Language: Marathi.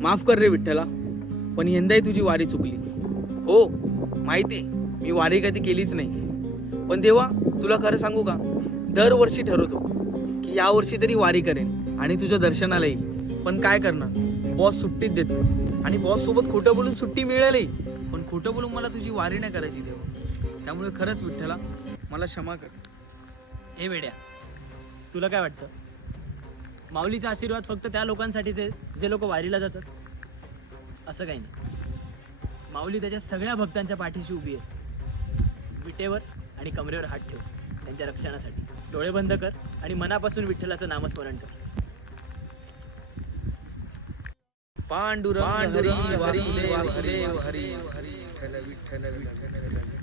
माफ कर रे विठ्ठला, पण यंदाही तुझी वारी चुकली. हो माहिती आहे, मी वारी कधी केलीच नाही. पण देवा, तुला खरं सांगू का, दरवर्षी ठरवतो की या वर्षी तरी वारी करेन आणि तुझ्या दर्शनाला येईल. पण काय करणार, बॉस सुट्टीच देत नाही. आणि बॉस सोबत खोटं बोलून सुट्टी मिळाली, पण खोटं बोलून मला तुझी वारी नाही करायची देवा. त्यामुळे खरंच विठ्ठला, मला क्षमा कर. हे वेड्या, तुला काय वाटतं, माऊलीचा आशीर्वाद फक्त त्या लोकांसाठीच आहे जे लोक वारीला जातात? असं काही नाही. माऊली त्याच्या सगळ्या भक्तांच्या पाठीशी उभी आहे. विटेवर आणि कमरेवर हात ठेव त्यांच्या रक्षणासाठी. डोळे बंद कर आणि मनापासून विठ्ठलाचं नामस्मरण कर. पांडुरंग हरी वासुदेव हरी हरी, विठ्ठल विठ्ठल विठ्ठल.